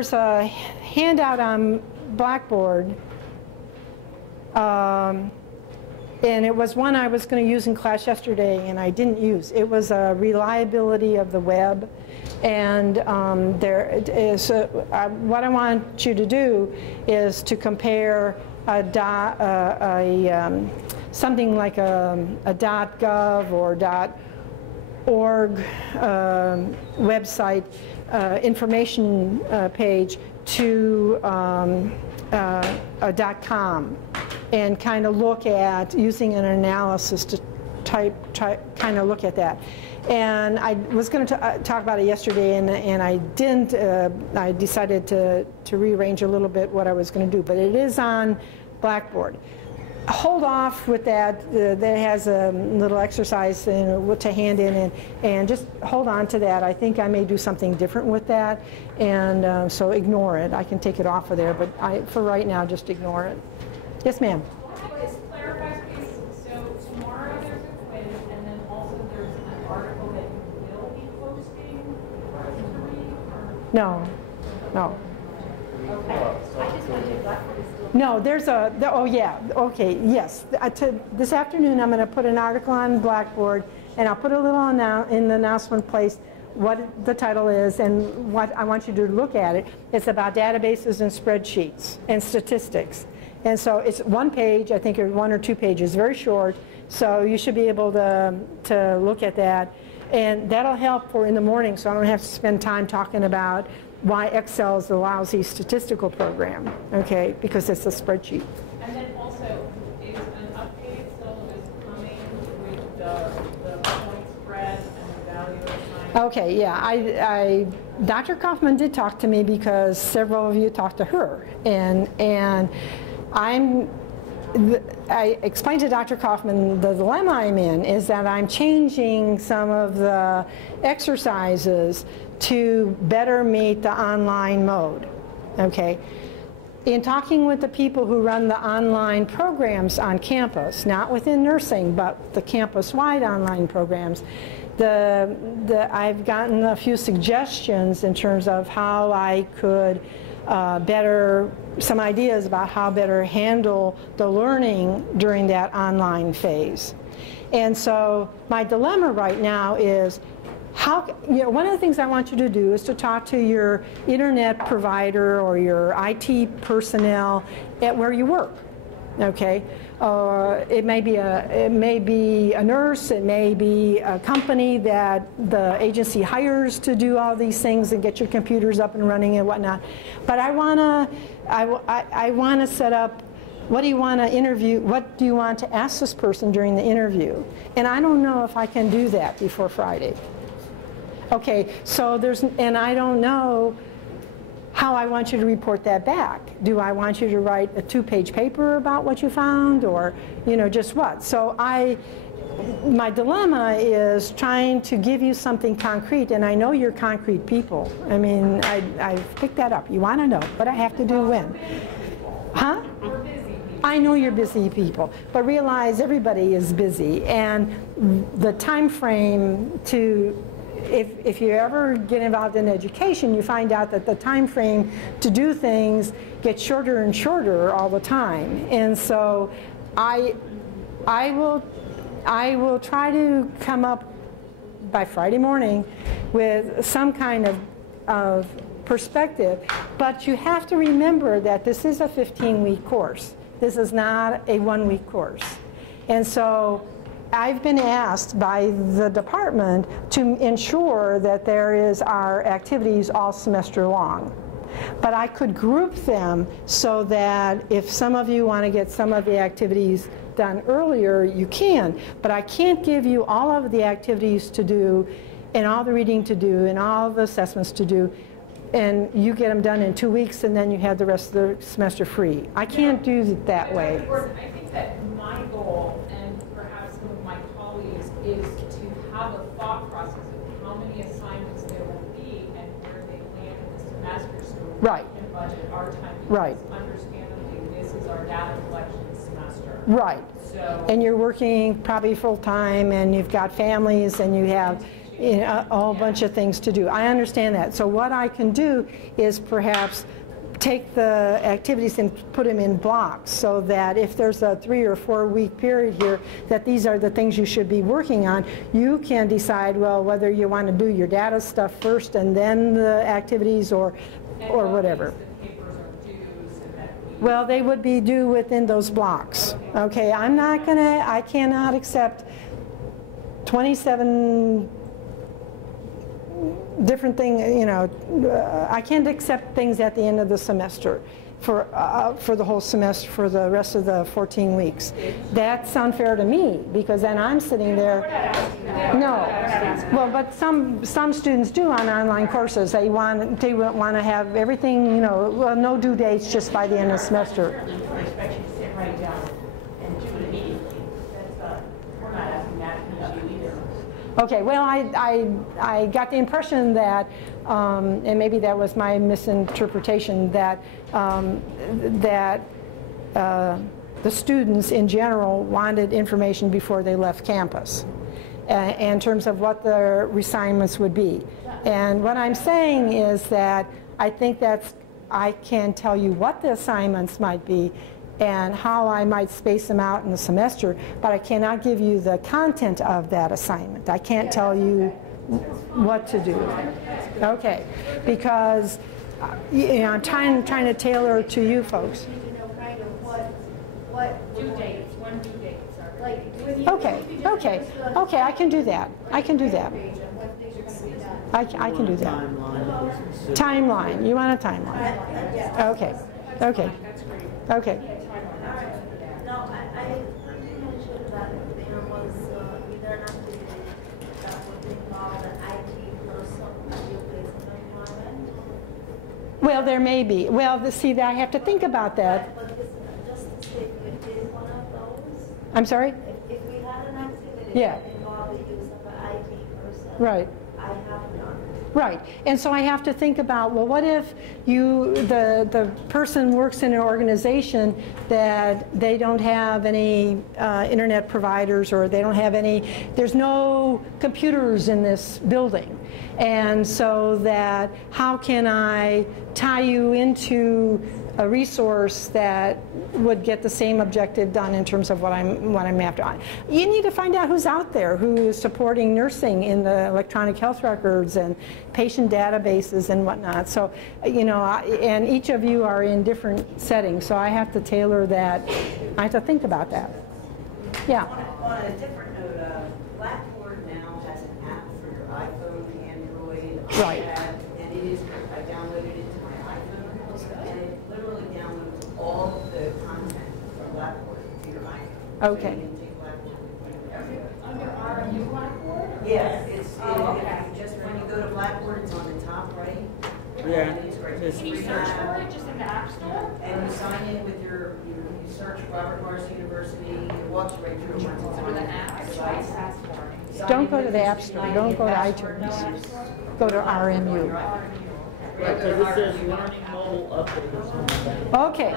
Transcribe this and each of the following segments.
There's a handout on Blackboard, and it was one I was going to use in class yesterday and I didn't use. It was a reliability of the web, and there is what I want you to do is to compare something like a .gov or .org website information page to a .com, and kind of look at using an analysis to kind of look at that. And I was going to talk about it yesterday, and I didn't. I decided to rearrange a little bit what I was going to do, but it is on Blackboard. Hold off with that. That has a little exercise to hand in, and just hold on to that. I think I may do something different with that, and so ignore it. I can take it off of there, but for right now, just ignore it. Yes, ma'am. Just clarify, please. So tomorrow there's a quiz, and then also there's an article that you will be posting for us to read? Or? No, no. Okay. I just wanted to Blackboard is still. No, there's oh yeah, okay, yes. This afternoon I'm going to put an article on Blackboard, and I'll put a little in the announcement place what the title is and what I want you to look at it. It's about databases and spreadsheets and statistics. And so it's one page, I think, or 1 or 2 pages, very short, so you should be able to look at that. And that'll help for in the morning, so I don't have to spend time talking about why Excel is a lousy statistical program, okay, because it's a spreadsheet. And then also, is an updated syllabus coming with the point spread and the value of time? Okay, yeah, Dr. Kaufman did talk to me because several of you talked to her, and I explained to Dr. Kaufman the dilemma I'm in is that I'm changing some of the exercises to better meet the online mode, okay? In talking with the people who run the online programs on campus, not within nursing, but the campus-wide online programs, I've gotten a few suggestions in terms of how I could some ideas about how better handle the learning during that online phase. And so my dilemma right now is one of the things I want you to do is to talk to your internet provider or your IT personnel at where you work, okay? It may be a nurse, it may be a company that the agency hires to do all these things and get your computers up and running and whatnot. But I wanna set up, what do you want to interview, what do you want to ask this person during the interview? And I don't know if I can do that before Friday. Okay, so and I don't know how I want you to report that back. Do I want you to write a 2-page paper about what you found, or just what? So my dilemma is trying to give you something concrete, and I know you're concrete people. I mean, I've picked that up. You want to know what I have to do when. Huh? We're busy people. I know you're busy people, but realize everybody is busy, and the time frame to if you ever get involved in education, you find out that the time frame to do things gets shorter and shorter all the time. And so I will try to come up by Friday morning with some kind of perspective. But you have to remember that this is a 15-week course. This is not a 1-week course. And so I've been asked by the department to ensure that there is our activities all semester long. But I could group them so that if some of you want to get some of the activities done earlier, you can. But I can't give you all of the activities to do and all the reading to do and all the assessments to do, and you get them done in 2 weeks and then you have the rest of the semester free. I can't do it that way. I think that my goal, and perhaps some of my colleagues, is to have a thought process of how many assignments there will be and where they land in the semester, so we can budget our time. Because understandably, this is our data collection semester. Right. So, and you're working probably full time, and you've got families, and you have a whole bunch of things to do. I understand that. So what I can do is perhaps take the activities and put them in blocks so that if there's a 3 or 4 week period here that these are the things you should be working on, you can decide, well, whether you want to do your data stuff first and then the activities or whatever. Well, they would be due within those blocks. Okay, I cannot accept 27 different things, you know, I can't accept things at the end of the semester for the whole semester, for the rest of the 14 weeks. That's unfair to me, because then I'm sitting there. No. Well, but some students do on online courses. They want to have everything, you know, well, no due dates just by the end of the semester. I expect you to sit right down and do it immediately. We're not asking that from you either. Okay, well, I got the impression that, and maybe that was my misinterpretation, that the students in general wanted information before they left campus in terms of what their assignments would be. And what I'm saying is that I think I can tell you what the assignments might be and how I might space them out in the semester, but I cannot give you the content of that assignment. I can't tell you what to do. Okay, because you know, I'm trying to tailor to you folks. You know, kind of what Due dates, when due dates are. like when you Okay, I can do that. I can do that. when things are going to be done. I can do that. Timeline. You want a timeline? Okay. Okay. Okay. No, I heard you mention that there was either an activity that would involve an IT person at your place of employment. Well, there may be. Well, see, I have to think about that. But this, just to say, if it is one of those, I'm sorry? if we had an activity Yeah. that involved the use of an IT person, Right. I have none. Right, and so I have to think about, well, what if the person works in an organization that they don't have any internet providers, or they don't have there's no computers in this building, and so that how can I tie you into a resource that would get the same objective done in terms of what I'm after. You need to find out who's out there, who is supporting nursing in the electronic health records and patient databases and whatnot. So, you know, and each of you are in different settings, so I have to tailor that. I have to think about that. Yeah. On a different note, Blackboard now has an app for your iPhone, Android, Right. iPad, and it is, I downloaded it to my iPhone, and it literally downloads all of the content from Blackboard to your iPhone. Okay. So you can take Blackboard with you everywhere. Under RMU Blackboard? Yes, it's, okay. just when you go to Blackboard, it's on the top right. Yeah. And it's great. Just- Can you search for it just in the App Store? And you sign in with you search Robert Morris University, it walks right through. Or the app? Don't go to the App Store. Don't go to iTunes. Go to RMU. Right, so this is learning mobile update or something. Okay.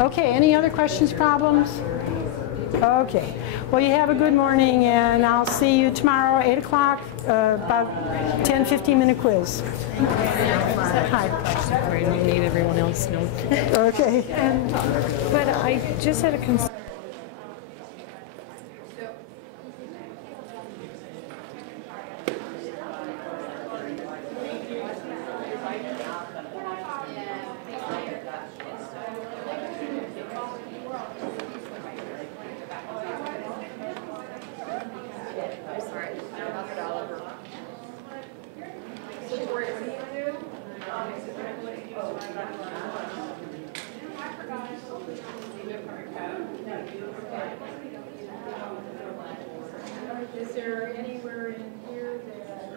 Okay, any other questions, problems? Okay. Well, you have a good morning, and I'll see you tomorrow, 8 o'clock, about 10, 15-minute quiz. Hi. Great, I need everyone else to know. Okay. But I just had a concern. Is there anywhere in here that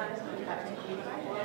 last time,